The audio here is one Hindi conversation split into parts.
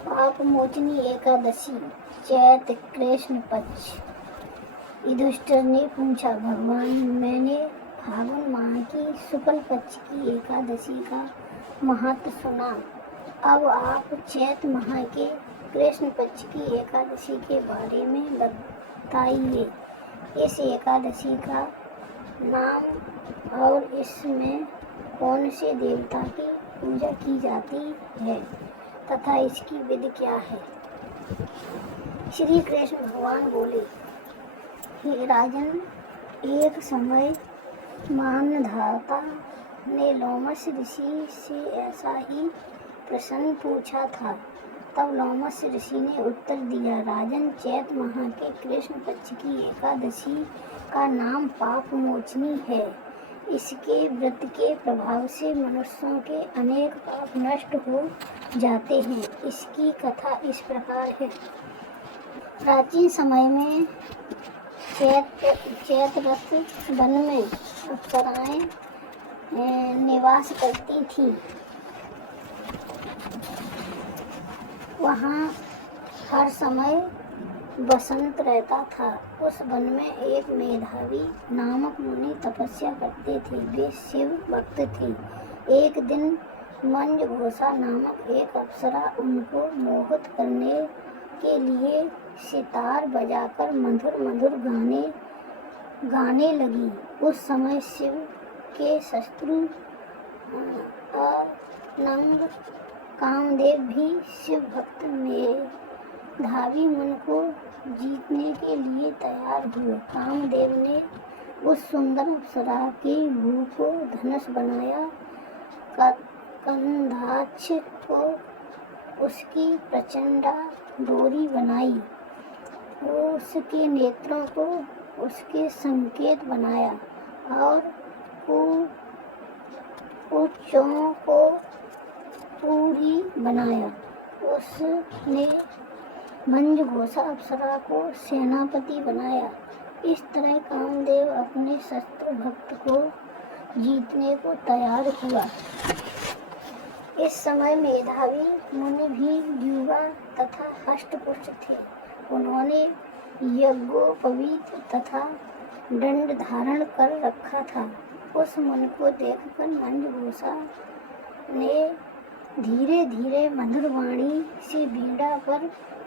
पाप मोचनी एकादशी चैत कृष्ण पक्ष। युधिष्ठिर ने पूछा, भगवान, मैंने फागुन माह की शुक्ल पक्ष की एकादशी का महत्व सुना। अब आप चैत माह के कृष्ण पक्ष की एकादशी के बारे में बताइए। इस एकादशी का नाम और इसमें कौन से देवता की पूजा की जाती है तथा इसकी विधि क्या है। श्री कृष्ण भगवान बोले, हे राजन, एक समय मानधाता ने लोमश ऋषि से ऐसा ही प्रश्न पूछा था। तब लोमश ऋषि ने उत्तर दिया, राजन, चैत माह के कृष्ण पक्ष की एकादशी का नाम पाप मोचनी है। इसके व्रत के प्रभाव से मनुष्यों के अनेक पाप नष्ट हो जाते हैं। इसकी कथा इस प्रकार है। प्राचीन समय में चैत्ररथ वन में अप्सराएं निवास करती थीं। वहाँ हर समय बसंत रहता था। उस वन में एक मेधावी नामक मुनि तपस्या करते थे। वे शिव भक्त थे। एक दिन मंजघोषा नामक एक अप्सरा उनको मोहित करने के लिए सितार बजाकर मधुर मधुर गाने लगी। उस समय शिव के शत्रु अनंग कामदेव भी शिव भक्त मेधावी मुनि को जीतने के लिए तैयार हुए। कामदेव ने उस सुंदर अप्सरा के भ्रू को धनुष बनाया, कंधाक्ष को उसकी प्रचंडा डोरी बनाई, उसके नेत्रों को उसके संकेत बनाया और कुचों को पूरी बनाया। उसने मंजघोषा अप्सरा को सेनापति बनाया। इस तरह कामदेव अपने शत्रु भक्त को जीतने को तैयार हुआ। इस समय मेधावी मुनि भी युवा तथा हष्टपुष्ट थे। उन्होंने यज्ञोपवीत तथा दंड धारण कर रखा था। उस मुनि को देखकर मंजघोषा ने धीरे धीरे मधुर वाणी से बीड़ा पर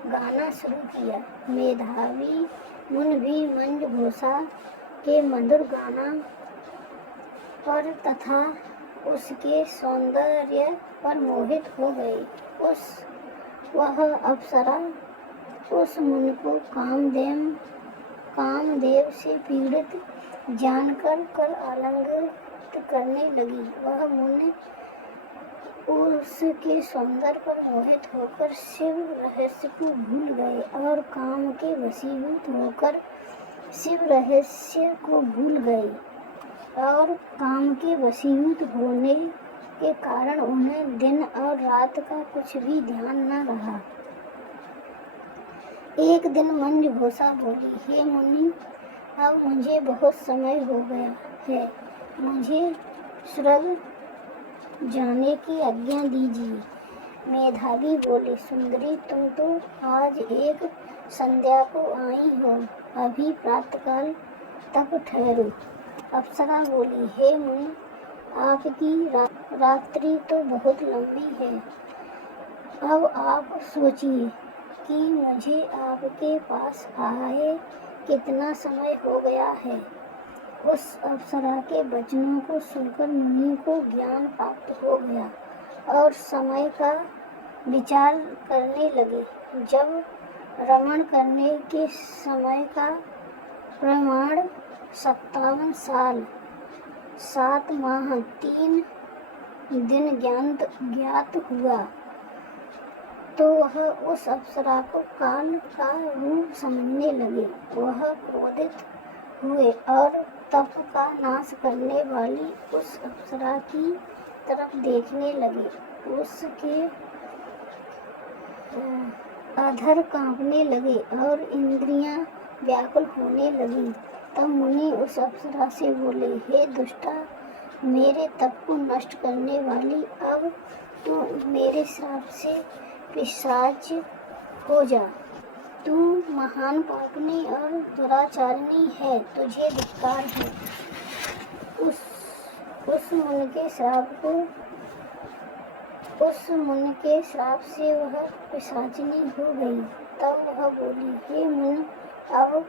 गाना शुरू किया। मेधावी मुनि भी मंजघोषा के मधुर गाना पर तथा उसके सौंदर्य पर मोहित हो गए। वह अप्सरा उस मुनि को कामदेव से पीड़ित जानकर कर आलिंगित करने लगी। वह मुनि उसके सौंदर्य पर मोहित होकर शिव रहस्य को भूल गए और काम के वशीभूत होकर शिव रहस्य को भूल गए और काम के वशीभूत होने के कारण उन्हें दिन और रात का कुछ भी ध्यान न रहा। एक दिन मंजघोषा बोली, हे मुनि, अब मुझे बहुत समय हो गया है। मुझे स्वर्ग जाने की आज्ञा दीजिए। मेधावी बोले, सुंदरी, तुम तो आज एक संध्या को आई हो। अभी प्रातःकाल तक ठहरो। अप्सरा बोली, हे मुनि, आपकी रात्रि तो बहुत लंबी है। अब आप सोचिए कि मुझे आपके पास आए कितना समय हो गया है। उस अप्सरा के वचनों को सुनकर मुनि को ज्ञान प्राप्त हो गया और समय का विचार करने लगे। जब रमण करने के समय का प्रमाण 57 साल 7 माह 3 दिन ज्ञात हुआ तो वह उस अप्सरा को काल का रूप समझने लगे। वह क्रोधित हुए और तप का नाश करने वाली उस अप्सरा की तरफ देखने लगे। उसके अधर कांपने लगे और इंद्रियां व्याकुल होने लगी। तब मुनि उस अप्सरा से बोले, हे दुष्टा, मेरे तप को नष्ट करने वाली, अब तो मेरे श्राप से पिशाच हो जा। तू महान पापनी और दुराचारणी है, तुझे धिक्कार है। उस मुनि के श्राप से वह पिशाचिनी हो गई। तब वह बोली, हे मुनि, अब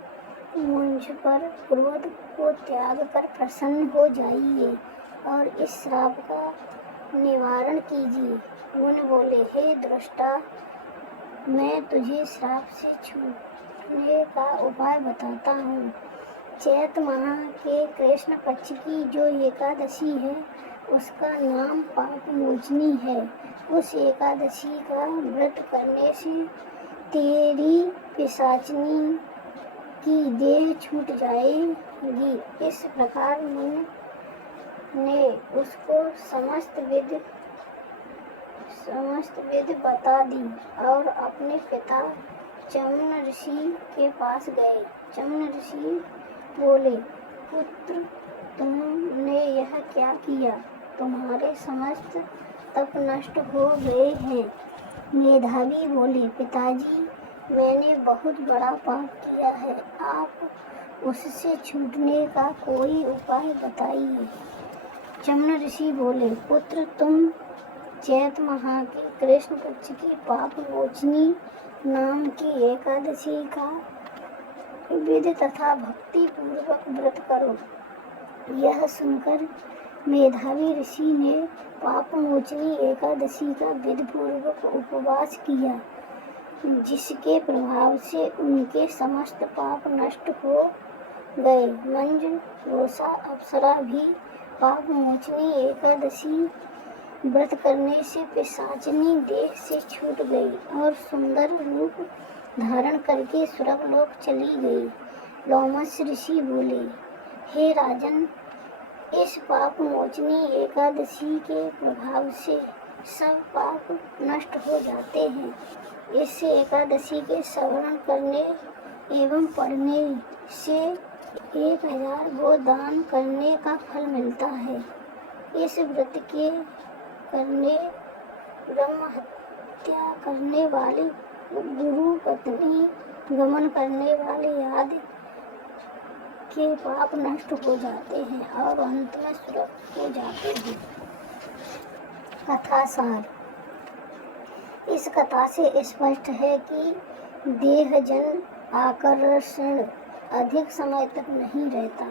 मुझ पर क्रोध को त्याग कर प्रसन्न हो जाइए और इस श्राप का निवारण कीजिए। मुनि बोले, हे दृष्टा, मैं तुझे श्राप से छूटने का उपाय बताता हूँ। चैत माह के कृष्ण पक्ष की जो एकादशी है, उसका नाम पाप मोचनी है। उस एकादशी का व्रत करने से तेरी पिशाचिनी की देह छूट जाएगी। इस प्रकार मुनि ने उसको समस्त विधि बता दी और अपने पिता चमन ऋषि के पास गए। चमन ऋषि बोले, पुत्र, तुमने यह क्या किया? तुम्हारे समस्त तप नष्ट हो गए हैं। मेधावी बोले, पिताजी, मैंने बहुत बड़ा पाप किया है, आप उससे छूटने का कोई उपाय बताइए। चमन ऋषि बोले, पुत्र, तुम चैत माह के कृष्ण पक्ष की पाप मोचनी नाम की एकादशी का विधि तथा भक्ति पूर्वक व्रत करो। यह सुनकर मेधावी ऋषि ने पाप मोचनी एकादशी का विधि पूर्वक उपवास किया, जिसके प्रभाव से उनके समस्त पाप नष्ट हो गए। मंजू, रोसा, अप्सरा भी पाप मोचनी एकादशी व्रत करने से पिशाचिनी देह से छूट गई और सुंदर रूप धारण करके स्वर्गलोक चली गई। लोमस ऋषि बोले, हे राजन, इस पाप मोचनी एकादशी के प्रभाव से सब पाप नष्ट हो जाते हैं। इस एकादशी के श्रवण करने एवं पढ़ने से 1000 गोदान करने का फल मिलता है। इस व्रत के करने ब्रह्म हत्या करने वाली, गुरु पत्नी गमन करने वाले आदि के पाप नष्ट हो जाते हैं और अंत में स्वर्ग हो जाते हैं। कथा सार। इस कथा से स्पष्ट है कि देहजन आकर्षण अधिक समय तक नहीं रहता।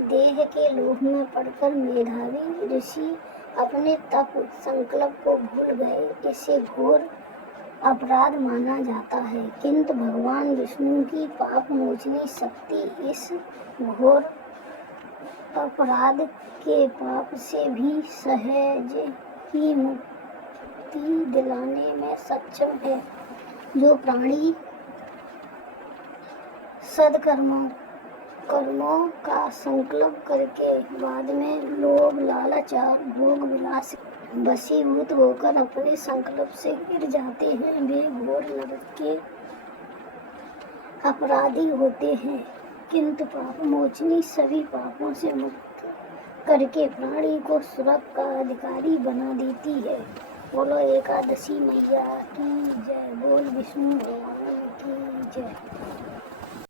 देह के लोभ में पड़कर मेधावी ऋषि अपने तप संकल्प को भूल गए। इसे घोर अपराध माना जाता है, किंतु भगवान विष्णु की पाप मोचनी शक्ति इस घोर अपराध के पाप से भी सहज ही मुक्ति दिलाने में सक्षम है। जो प्राणी सदकर्मों का संकल्प करके बाद में लोभ, लालच और भोग विलास वशीभूत होकर अपने संकल्प से गिर जाते हैं, वे घोर नरक के अपराधी होते हैं। किंतु पाप मोचनी सभी पापों से मुक्त करके प्राणी को स्वर्ग का अधिकारी बना देती है। बोलो एकादशी मैया की जय, बोल विष्णु भगवान की जय।